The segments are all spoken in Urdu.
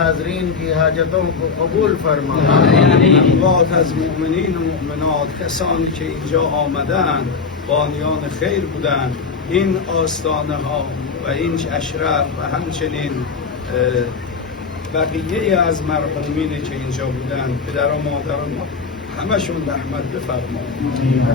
حاضرین کی حاجتوں کو قبول فرما. اموات از مؤمنین و مؤمنات، کسانی که اینجا آمدند بانیان خیر بودند، این آستانه ها و این اشرف و همچنین بقیه از مرحومینی که اینجا بودند، پدر و مادران همشون رحمت بفرما.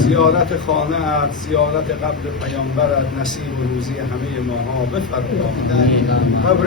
زیارت خانه، زیارت قبر پیامبرت نصیب و روزی همه ماها بفرما. قبر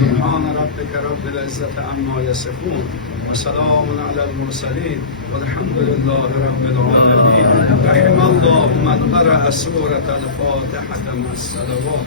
سبحان ربك رب العزة عما يصفون وسلام على المرسلين والحمد لله رب العالمين. رحم الله من قرأ سورة الفاتحة مع الصلوات.